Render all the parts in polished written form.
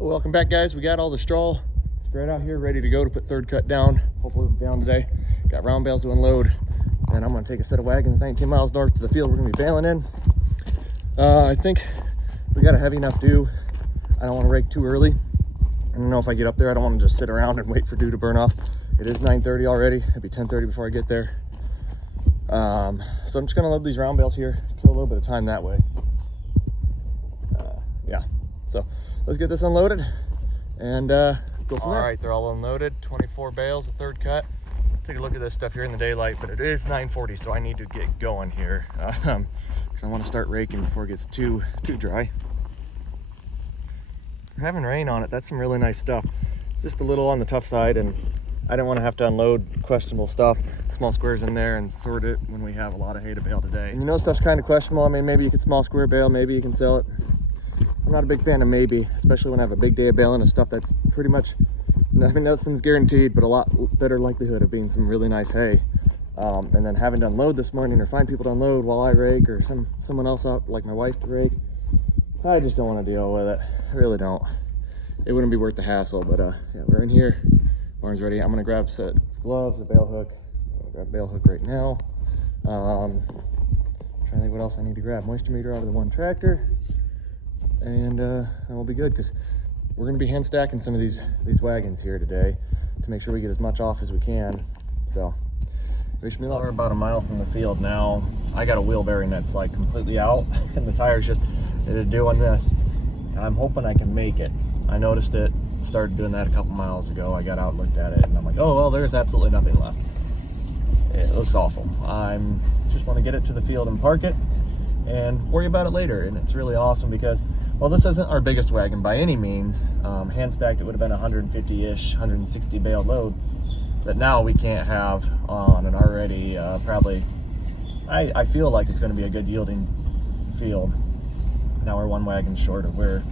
Welcome back, guys. We got all the straw spread out here ready to go to put third cut down. Hopefully we'll be down today. Got round bales to unload, and I'm going to take a set of wagons 19 miles north to the field we're going to be baling in. I think we got a heavy enough dew. I don't want to rake too early. I don't know if I get up there. I don't want to just sit around and wait for dew to burn off. It is 9:30 already. It'll be 10:30 before I get there. So I'm just going to load these round bales here, kill a little bit of time that way. Yeah, so let's get this unloaded and go from there. All right, they're all unloaded. 24 bales, a third cut. Take a look at this stuff here in the daylight, but it is 9:40, so I need to get going here because I want to start raking before it gets too dry. We're having rain on it. That's some really nice stuff. Just a little on the tough side, and I didn't want to have to unload questionable stuff, small squares in there, and sort it when we have a lot of hay to bale today. And you know, stuff's kind of questionable. I mean, maybe you could small square bale, maybe you can sell it. I'm not a big fan of maybe, especially when I have a big day of baling of stuff that's pretty much, I mean, nothing's guaranteed, but a lot better likelihood of being some really nice hay. And then having to unload this morning or find people to unload while I rake, or someone else out, like my wife, to rake. I just don't want to deal with it. I really don't. It wouldn't be worth the hassle, but yeah, we're in here. Barn's ready. I'm gonna grab a set of gloves, a bail hook. I'll grab a bail hook right now. Trying to think what else I need to grab. Moisture meter out of the one tractor. And we'll be good, because we're going to be hand stacking some of these wagons here today to make sure we get as much off as we can. So wish me luck. We're about a mile from the field now. I got a wheel bearing that's like completely out and the tires just doing this. I'm hoping I can make it. I noticed it, started doing that a couple miles ago. I got out and looked at it, and I'm like, oh well, there's absolutely nothing left. It looks awful. I'm just want to get it to the field and park it and worry about it later. And it's really awesome because, well, this isn't our biggest wagon by any means. Hand stacked, it would have been 150-ish, 160 bale load. But now we can't have on an already probably, I feel like it's going to be a good yielding field. Now we're one wagon short of where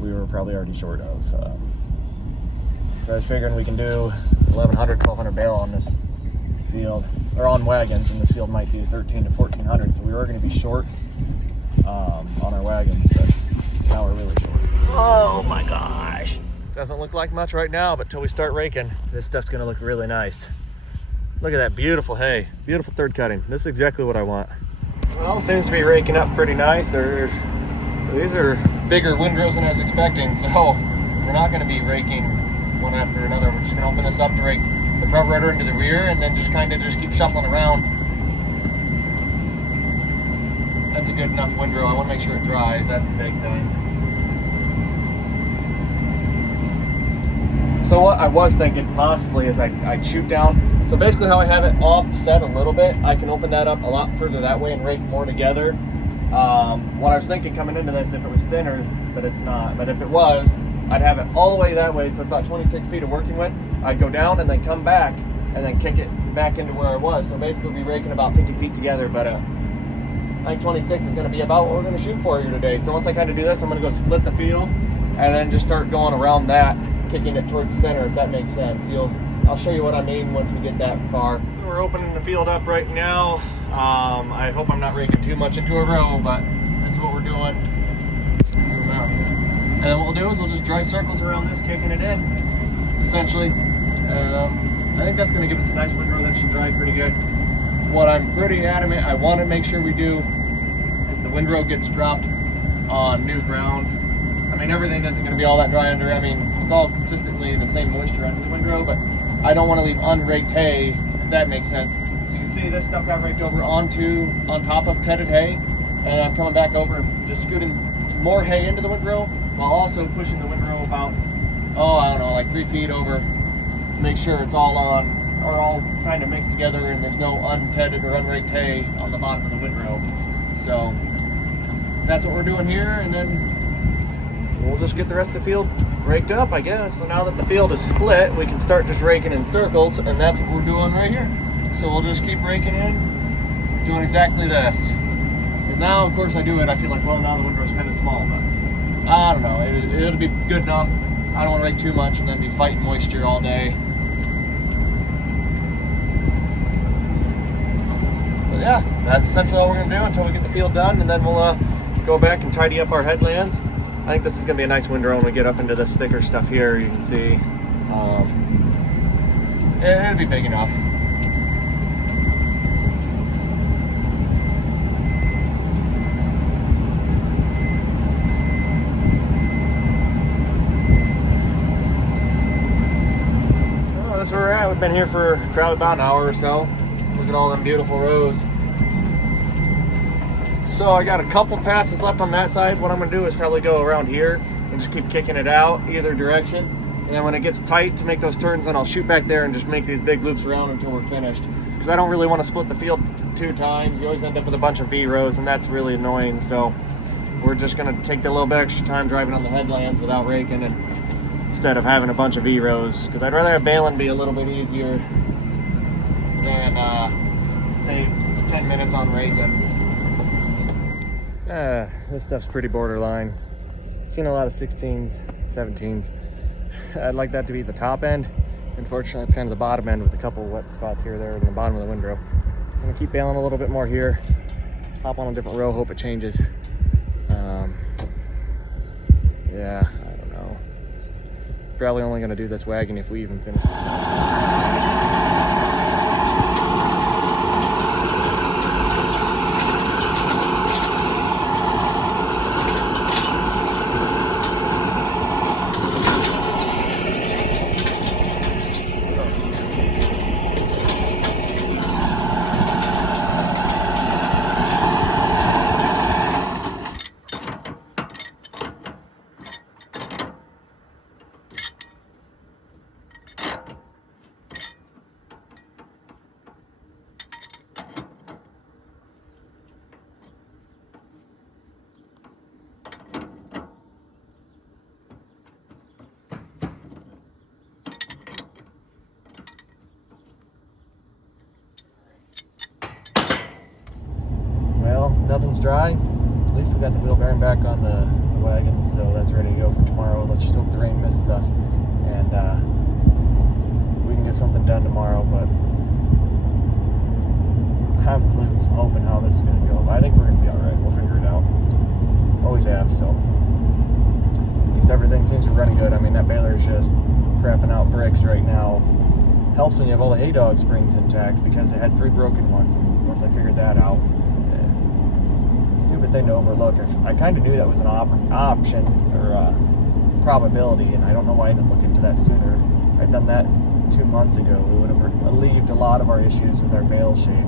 we were probably already short of. So I was figuring we can do 1,100, 1,200 bale on this field, or on wagons, and this field might do 1,300 to 1,400. So we were going to be short on our wagons, but now we're really short. Oh my gosh. Doesn't look like much right now, but till we start raking, this stuff's gonna look really nice. Look at that beautiful hay, beautiful third cutting. This is exactly what I want. Well, it seems to be raking up pretty nice. These are bigger windrows than I was expecting, so we're not gonna be raking one after another. We're just gonna open this up to rake the front rudder into the rear, and then just kind of keep shuffling around. That's a good enough windrow. I want to make sure it dries. That's the big thing. So what I was thinking possibly is I'd shoot down. So basically how I have it offset a little bit, I can open that up a lot further that way and rake more together. What I was thinking coming into this, if it was thinner, but it's not, but if it was, I'd have it all the way that way, so it's about 26 feet of working with. I'd go down and then come back and then kick it back into where I was. So basically we'll be raking about 50 feet together, but I think 26 is going to be about what we're going to shoot for here today. So once I kind of do this, I'm going to go split the field and then just start going around that, kicking it towards the center, if that makes sense. I'll show you what I mean once we get that far. So we're opening the field up right now. I hope I'm not raking too much into a row, but that's what we're doing. Let's zoom out here. And then what we'll do is we'll just drive circles around this, kicking it in, essentially. I think that's going to give us a nice windrow that should dry pretty good. What I'm pretty adamant I want to make sure we do is the windrow gets dropped on new ground. I mean, everything isn't going to be all that dry under. I mean, it's all consistently the same moisture under the windrow, but I don't want to leave unraked hay, if that makes sense. So you can see this stuff got raked over on top of tedded hay, and I'm coming back over and just scooting more hay into the windrow while also pushing the windrow about, I don't know, like 3 feet over to make sure it's all on, are all kind of mixed together and there's no untedded or unraked hay on the bottom of the windrow. So that's what we're doing here, and then we'll just get the rest of the field raked up, I guess. So now that the field is split, we can start just raking in circles, and that's what we're doing right here. So we'll just keep raking in, doing exactly this. And now, of course, I do it, I feel like, well, now the windrow's kind of small, but I don't know, it'll be good enough. I don't want to rake too much and then be fighting moisture all day. But yeah, that's essentially all we're going to do until we get the field done, and then we'll go back and tidy up our headlands I think this is gonna be a nice windrow when we get up into this thicker stuff here. You can see it'll be big enough. Oh, that's where we're at. We've been here for probably about an hour or so. Look at all them beautiful rows. So I got a couple passes left on that side. What I'm gonna do is probably go around here and just keep kicking it out either direction. And then when it gets tight to make those turns, then I'll shoot back there and just make these big loops around until we're finished. Because I don't really want to split the field 2 times. You always end up with a bunch of V rows, and that's really annoying. So we're just gonna take the little bit extra time driving on the headlands without raking, and instead of having a bunch of V rows. Because I'd rather have baling be a little bit easier than save 10 minutes on raking. This stuff's pretty borderline. Seen a lot of 16s, 17s. I'd like that to be the top end. Unfortunately, it's kind of the bottom end with a couple wet spots here or there in the bottom of the windrow. I'm gonna keep bailing a little bit more here, hop on a different row, hope it changes. Yeah, I don't know. Probably only gonna do this wagon if we even finish. Nothing's dry. At least we got the wheel bearing back on the wagon, so that's ready to go for tomorrow. Let's just hope the rain misses us and we can get something done tomorrow. But I'm losing some hope in how this is going to go. I think we're going to be all right. We'll figure it out. Always have. So at least everything seems to be running good. I mean, that baler's just crapping out bricks right now. Helps when you have all the hay dog springs intact, because it had 3 broken ones, and once I figured that out, stupid thing to overlook. I kind of knew that was an option or probability, and I don't know why I didn't look into that sooner. I'd done that 2 months ago. It would have relieved a lot of our issues with our bale shape.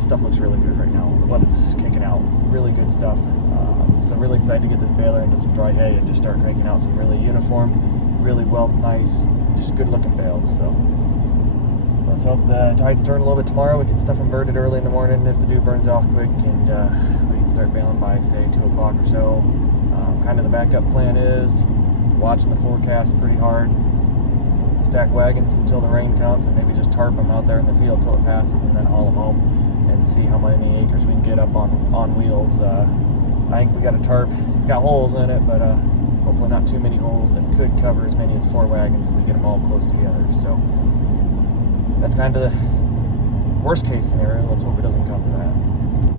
Stuff looks really good right now. But it's kicking out really good stuff. So I'm really excited to get this baler into some dry hay and just start cranking out some really uniform, really well, nice, just good looking bales. So let's hope the tides turn a little bit tomorrow. We can stuff inverted early in the morning if the dew burns off quick, and we can start bailing by, say, 2 o'clock or so. Kind of the backup plan is watching the forecast pretty hard, stack wagons until the rain comes, and maybe just tarp them out there in the field till it passes, and then haul them home and see how many acres we can get up on wheels. I think we got a tarp. It's got holes in it, but hopefully not too many holes that could cover as many as 4 wagons if we get them all close together. So that's kind of the worst case scenario. Let's hope it doesn't come to that.